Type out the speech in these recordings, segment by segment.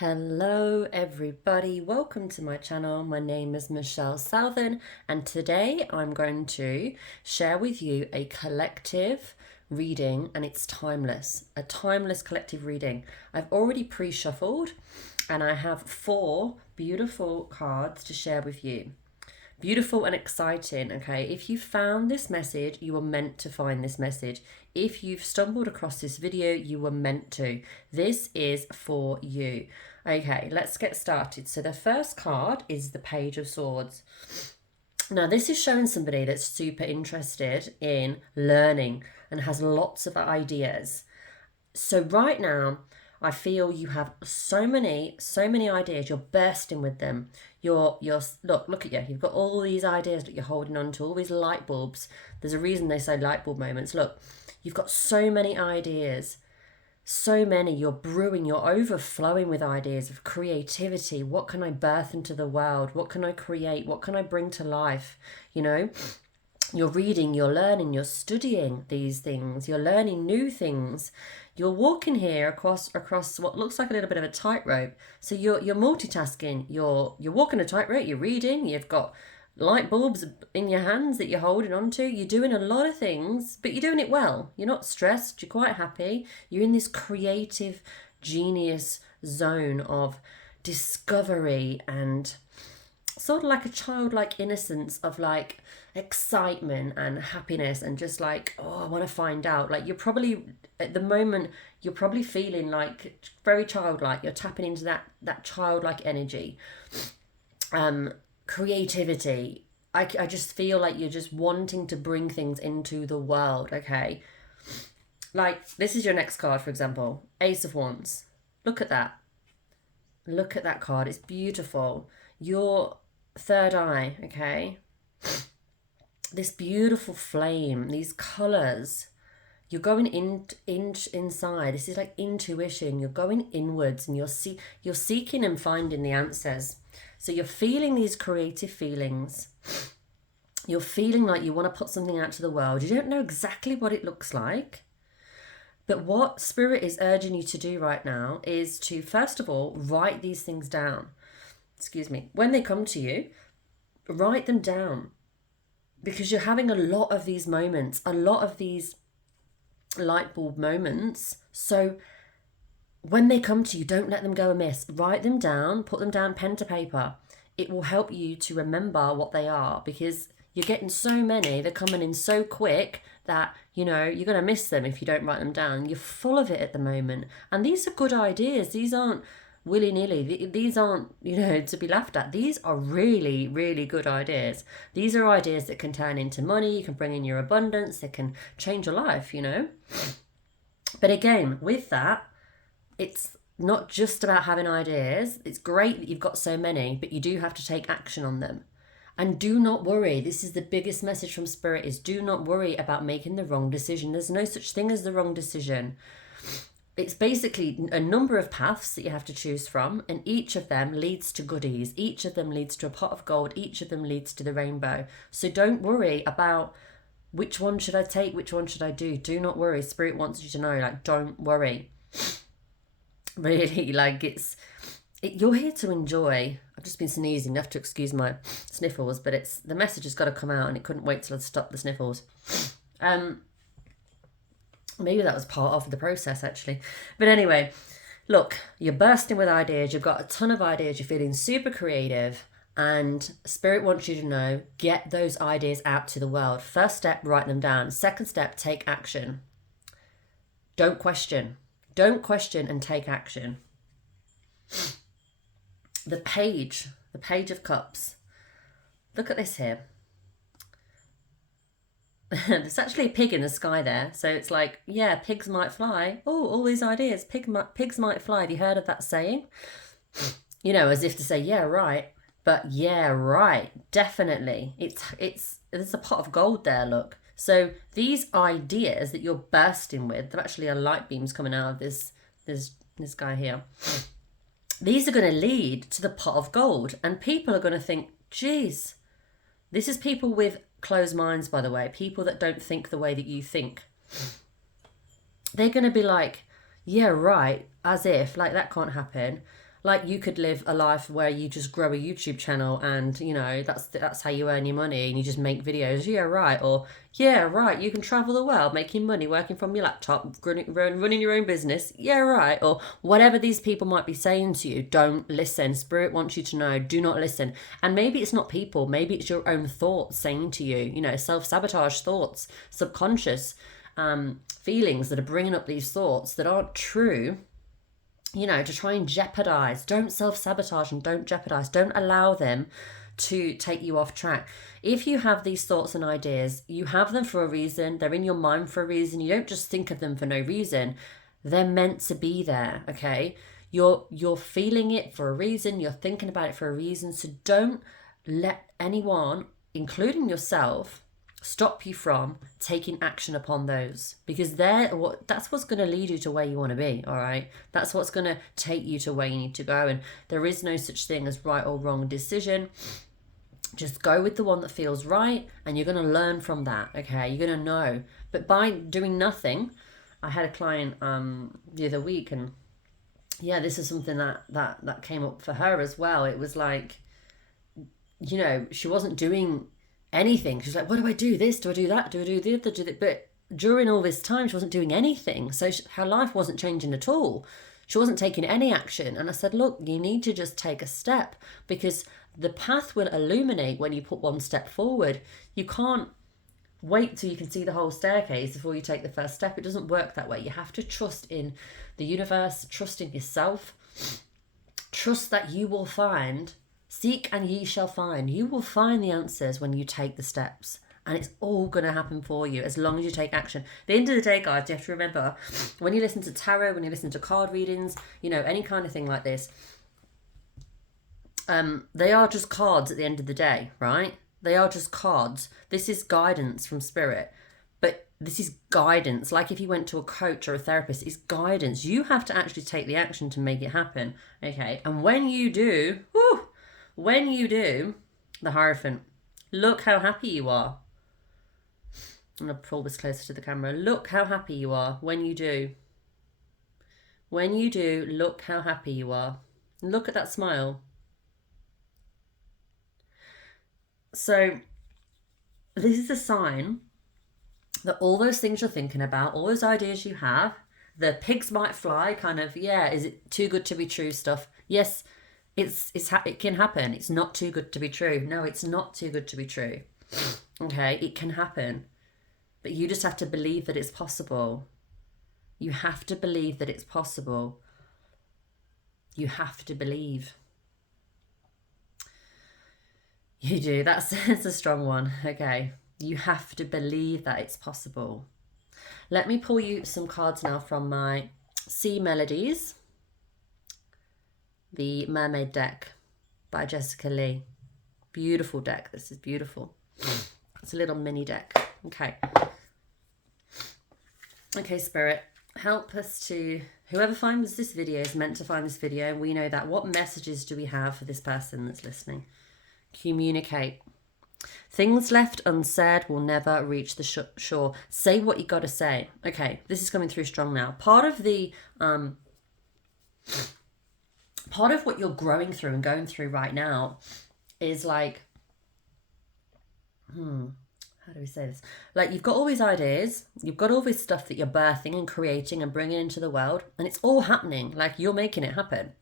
Hello everybody, welcome to my channel. My name is Michelle Southan and today I'm going to share with you a collective reading, and it's timeless, a timeless collective reading. I've already pre-shuffled and I have 4 beautiful cards to share with you. Beautiful and exciting, okay? If you found this message, you were meant to find this message. If you've stumbled across this video, you were meant to. This is for you. Okay, let's get started. So the first card is the Page of Swords. Now, this is showing somebody that's super interested in learning and has lots of ideas. So right now, I feel you have so many ideas. You're bursting with them. Look at you. You've got all these ideas that you're holding on to, all these light bulbs. There's a reason they say light bulb moments. Look, you've got so many ideas. So many. You're brewing, you're overflowing with ideas of creativity. What can I birth into the world? What can I create? What can I bring to life? You know? You're reading, you're learning, you're studying these things, you're learning new things. You're walking here across what looks like a little bit of a tightrope. So you're multitasking. You're walking a tightrope, you're reading, you've got light bulbs in your hands that you're holding on to. You're doing a lot of things, but you're doing it well. You're not stressed, you're quite happy. You're in this creative genius zone of discovery and sort of like a childlike innocence of like excitement and happiness and just like, oh, I want to find out. Like, you're probably at the moment, you're probably feeling like very childlike. You're tapping into that childlike energy, creativity. I just feel like you're just wanting to bring things into the world. Okay, like this is your next card, for example, Ace of Wands. Look at that. Look at that card. It's beautiful. Your third eye, okay? This beautiful flame, these colors. You're going inside. This is like intuition. You're going inwards and you're seeking and finding the answers. So you're feeling these creative feelings. You're feeling like you want to put something out to the world. You don't know exactly what it looks like. But what Spirit is urging you to do right now is to, first of all, write these things down. Excuse me. When they come to you, write them down. Because you're having a lot of these moments, a lot of these light bulb moments. So when they come to you, don't let them go amiss. Write them down, put them down pen to paper. It will help you to remember what they are, because you're getting so many, they're coming in so quick that, you know, you're going to miss them if you don't write them down. You're full of it at the moment. And these are good ideas. These aren't willy-nilly. These aren't, you know, to be laughed at. These are really, really good ideas. These are ideas that can turn into money. You can bring in your abundance. They can change your life, you know. But again, with that, it's not just about having ideas. It's great that you've got so many, but you do have to take action on them. And do not worry. This is the biggest message from Spirit, is do not worry about making the wrong decision. There's no such thing as the wrong decision. It's basically a number of paths that you have to choose from, and each of them leads to goodies. Each of them leads to a pot of gold. Each of them leads to the rainbow. So don't worry about which one should I take, which one should I do. Do not worry. Spirit wants you to know, like, don't worry. Really, like, you're here to enjoy. I've just been sneezing. You have to excuse my sniffles, but the message has got to come out, and it couldn't wait till I'd stopped the sniffles. Maybe that was part of the process, actually. But anyway, look, you're bursting with ideas. You've got a ton of ideas. You're feeling super creative. And Spirit wants you to know, get those ideas out to the world. First step, write them down. Second step, take action. Don't question. Don't question and take action. The Page of Cups. Look at this here. There's actually a pig in the sky there. So it's like, yeah, pigs might fly. Oh, all these ideas. Pigs might fly. Have you heard of that saying? You know, as if to say, yeah, right. But yeah, right. Definitely. There's a pot of gold there, look. So these ideas that you're bursting with, there actually are light beams coming out of this guy here. These are going to lead to the pot of gold. And people are going to think, geez, this is people with closed minds, by the way, people that don't think the way that you think. They're going to be like, yeah, right, as if, like, that can't happen. Like, you could live a life where you just grow a YouTube channel and, you know, that's how you earn your money, and you just make videos. Yeah, right. Or, yeah, right, you can travel the world making money, working from your laptop, running your own business. Yeah, right. Or whatever these people might be saying to you, don't listen. Spirit wants you to know, do not listen. And maybe it's not people. Maybe it's your own thoughts saying to you, you know, self-sabotage thoughts, subconscious feelings that are bringing up these thoughts that aren't true, you know, to try and jeopardize. Don't self-sabotage and don't jeopardize. Don't allow them to take you off track. If you have these thoughts and ideas, you have them for a reason. They're in your mind for a reason. You don't just think of them for no reason. They're meant to be there, okay? You're feeling it for a reason. You're thinking about it for a reason. So don't let anyone, including yourself, stop you from taking action upon those, because that's what's going to lead you to where you want to be. All right, that's what's going to take you to where you need to go. And there is no such thing as right or wrong decision. Just go with the one that feels right, and you're going to learn from that. Okay, you're going to know. But by doing nothing, I had a client the other week, and yeah, this is something that came up for her as well. It was like, you know, she wasn't doing anything. She's like, what do I do? This? Do I do that? Do I do the other? Do that? But during all this time, she wasn't doing anything. So her life wasn't changing at all. She wasn't taking any action. And I said, look, you need to just take a step, because the path will illuminate when you put one step forward. You can't wait till you can see the whole staircase before you take the first step. It doesn't work that way. You have to trust in the universe, trust in yourself, trust that you will find. Seek and ye shall find. You will find the answers when you take the steps, and it's all going to happen for you as long as you take action. At the end of the day, guys, you have to remember, when you listen to tarot, when you listen to card readings, you know, any kind of thing like this, they are just cards at the end of the day, right? They are just cards. This is guidance from spirit, but this is guidance. Like if you went to a coach or a therapist, it's guidance. You have to actually take the action to make it happen, okay? And when you do, the Hierophant, look how happy you are. I'm going to pull this closer to the camera. Look how happy you are when you do. When you do, look how happy you are. Look at that smile. So this is a sign that all those things you're thinking about, all those ideas you have, the pigs might fly kind of, yeah, is it too good to be true stuff? Yes, it can happen. It's not too good to be true. No, it's not too good to be true. Okay, it can happen. But you just have to believe that it's possible. You have to believe that it's possible. You have to believe. You do. That's a strong one. Okay. You have to believe that it's possible. Let me pull you some cards now from my Sea Melodies, the Mermaid deck by Jessica Lee. Beautiful deck. This is beautiful. It's a little mini deck. Okay. Okay, Spirit, help us to, whoever finds this video is meant to find this video. We know that. What messages do we have for this person that's listening? Communicate. Things left unsaid will never reach the shore. Say what you got to say. Okay, this is coming through strong now. Part of what you're growing through and going through right now is like, how do we say this? Like, you've got all these ideas, you've got all this stuff that you're birthing and creating and bringing into the world, and it's all happening. Like, you're making it happen.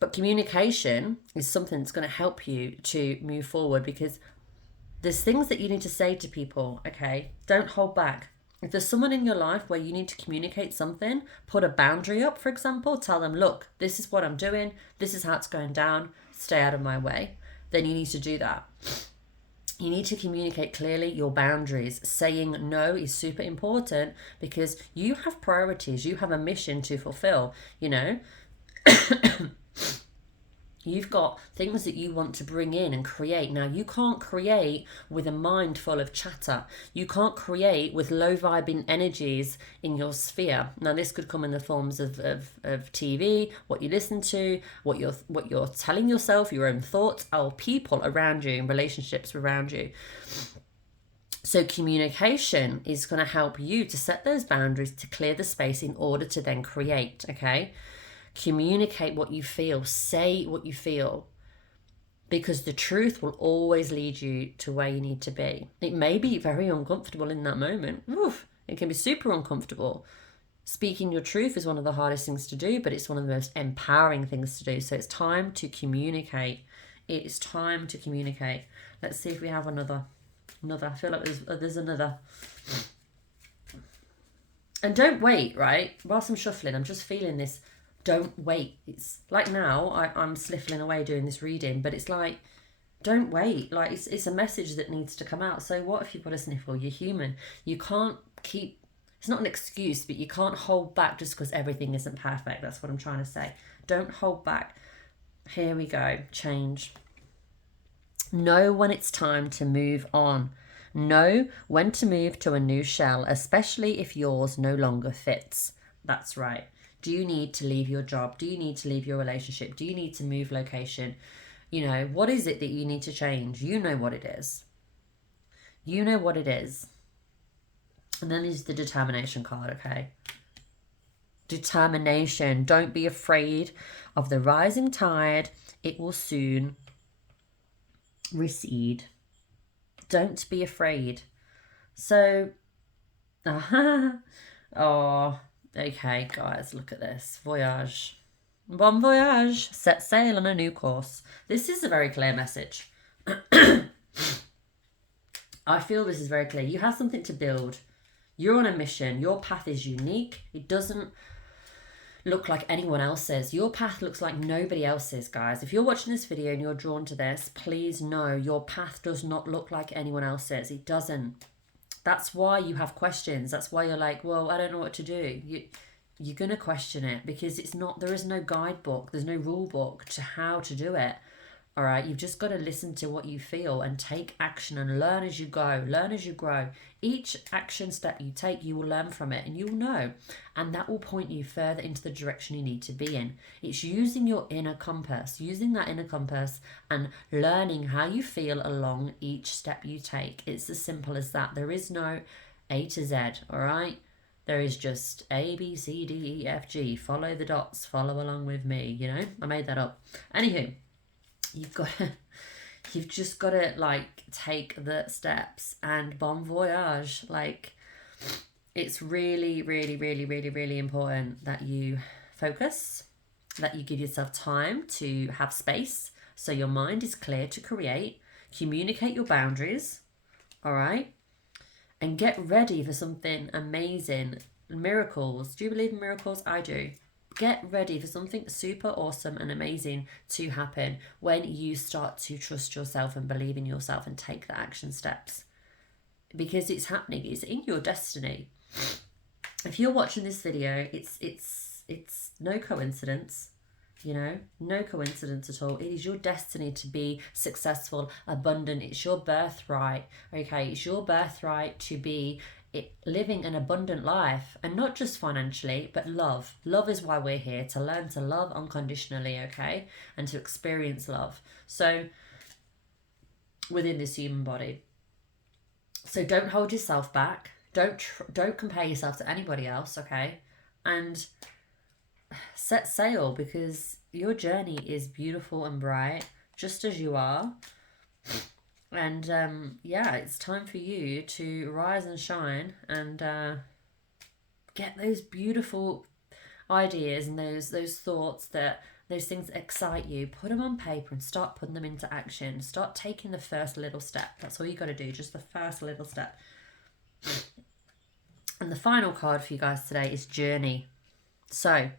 But communication is something that's going to help you to move forward, because there's things that you need to say to people, okay? Don't hold back. If there's someone in your life where you need to communicate something, put a boundary up, for example, tell them, look, this is what I'm doing, this is how it's going down, stay out of my way. Then you need to do that. You need to communicate clearly your boundaries. Saying no is super important, because you have priorities, you have a mission to fulfill, you know? You've got things that you want to bring in and create. Now, you can't create with a mind full of chatter. You can't create with low vibing energies in your sphere. Now, this could come in the forms of TV, what you listen to, what you're telling yourself, your own thoughts, or people around you and relationships around you. So communication is going to help you to set those boundaries, to clear the space in order to then create, okay? Communicate what you feel. Say what you feel. Because the truth will always lead you to where you need to be. It may be very uncomfortable in that moment. Oof, it can be super uncomfortable. Speaking your truth is one of the hardest things to do, but it's one of the most empowering things to do. So it's time to communicate. It is time to communicate. Let's see if we have another. I feel like there's another. And don't wait, right? Whilst I'm shuffling, I'm just feeling this. Don't wait. It's like now I'm sniffling away doing this reading, but it's like, don't wait. Like it's a message that needs to come out. So what if you've got a sniffle? You're human. You can't keep, it's not an excuse, but you can't hold back just because everything isn't perfect. That's what I'm trying to say. Don't hold back. Here we go. Change. Know when it's time to move on. Know when to move to a new shell, especially if yours no longer fits. That's right. Do you need to leave your job? Do you need to leave your relationship? Do you need to move location? You know, what is it that you need to change? You know what it is. You know what it is. And then there's the determination card, okay? Determination. Don't be afraid of the rising tide. It will soon recede. Don't be afraid. So, oh, okay, guys, look at this. Voyage. Bon voyage. Set sail on a new course. This is a very clear message. I feel this is very clear. You have something to build. You're on a mission. Your path is unique. It doesn't look like anyone else's. Your path looks like nobody else's, guys. If you're watching this video and you're drawn to this, please know your path does not look like anyone else's. It doesn't. That's why you have questions. That's why you're like, well, I don't know what to do. You're going to question it because it's not, there is no guidebook. There's no rule book to how to do it. All right, you've just got to listen to what you feel and take action and learn as you go, learn as you grow. Each action step you take, you will learn from it and you'll know. And that will point you further into the direction you need to be in. It's using your inner compass, using that inner compass and learning how you feel along each step you take. It's as simple as that. There is no A to Z, all right? There is just A, B, C, D, E, F, G. Follow the dots, follow along with me, you know? I made that up. Anywho. You've just got to like take the steps and bon voyage. Like it's really, really, really, really, really important that you focus, that you give yourself time to have space so your mind is clear to create, communicate your boundaries, all right? And get ready for something amazing. Miracles. Do you believe in miracles? I do. Get ready for something super awesome and amazing to happen when you start to trust yourself and believe in yourself and take the action steps. Because it's happening. It's in your destiny. If you're watching this video, it's no coincidence. You know, no coincidence at all. It is your destiny to be successful, abundant. It's your birthright. Okay, it's your birthright to be living an abundant life, and not just financially, but love. Love is why we're here, to learn to love unconditionally, okay, and to experience love. So within this human body. So don't hold yourself back. Don't compare yourself to anybody else, okay, and set sail because your journey is beautiful and bright, just as you are. And yeah, it's time for you to rise and shine and get those beautiful ideas and those thoughts, that those things that excite you. Put them on paper and start putting them into action. Start taking the first little step. That's all you got to do, just the first little step. And the final card for you guys today is journey. So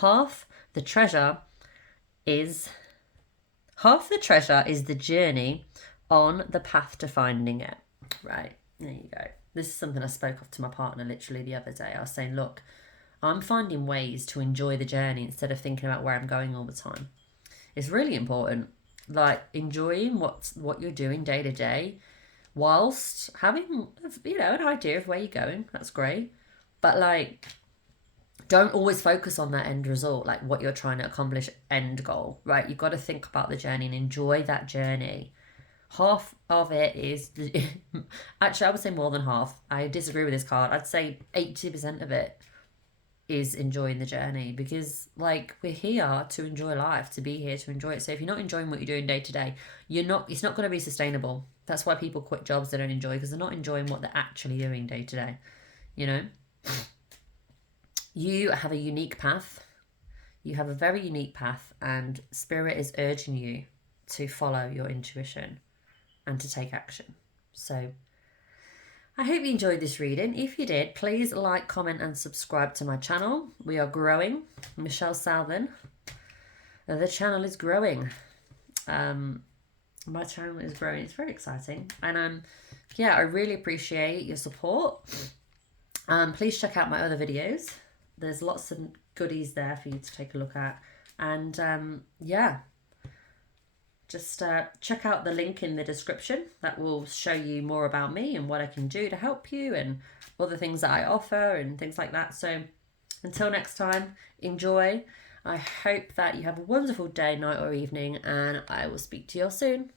half the treasure is the journey on the path to finding it. Right, there you go. This is something I spoke of to my partner literally the other day. I was saying, look, I'm finding ways to enjoy the journey instead of thinking about where I'm going all the time. It's really important, like enjoying what you're doing day to day whilst having, you know, an idea of where you're going. That's great. But like, don't always focus on that end result, like what you're trying to accomplish, end goal, right? You've got to think about the journey and enjoy that journey. Half of it is, actually I would say more than half. I disagree with this card. I'd say 80% of it is enjoying the journey, because like we're here to enjoy life, to be here to enjoy it. So if you're not enjoying what you're doing day to day, it's not going to be sustainable. That's why people quit jobs they don't enjoy, because they're not enjoying what they're actually doing day to day. You know, you have a unique path. You have a very unique path, and Spirit is urging you to follow your intuition and to take action. So I hope you enjoyed this reading. If you did, please like, comment and subscribe to my channel. We are growing. Michelle Southan. The channel is growing. My channel is growing. It's very exciting. And yeah, I really appreciate your support. Please check out my other videos. There's lots of goodies there for you to take a look at. And yeah, just check out the link in the description. That will show you more about me and what I can do to help you, and other things that I offer and things like that. So until next time, enjoy. I hope that you have a wonderful day, night or evening, and I will speak to you all soon.